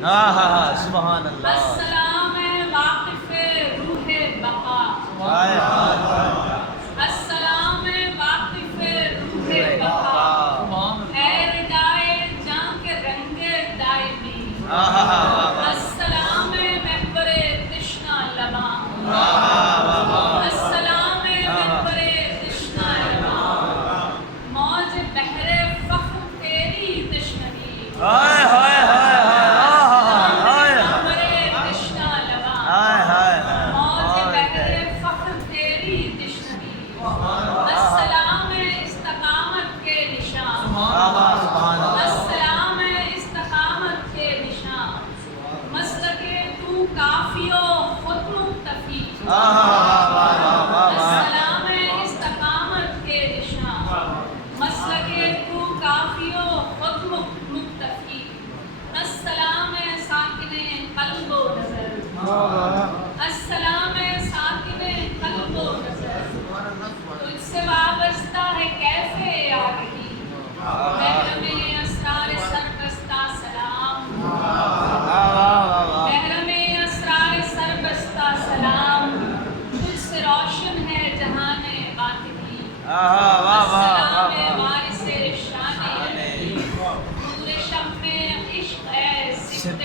سبحان اللہ. السلام واقف روح بقا. السلام واقف روح بقا. اے ردائے جاں کے رنگ دائمی. السلام محور تشنا لباں. السلام محور تشنا لباں. موج بحر فخر تیری تشنگی. السلام استقامت کے نشان. السلام استقامت کے نشان. مسلک تو کافی و خود مکتفی. السلام استقامت کے نشان. مسلک تو کافی و خود مکتفی. السلام ساکن قلب و نظر. السلام ساکن قلب و نظر. تجھ سے وابستہ ہے کیف آگہی. محرم اسرار سربستہ سلام. محرم اسرار سربستہ سلام. تجھ سے روشن ہے جہان باطنی. السلام وارث شان علی. نور شب میں عشق ہے صفت.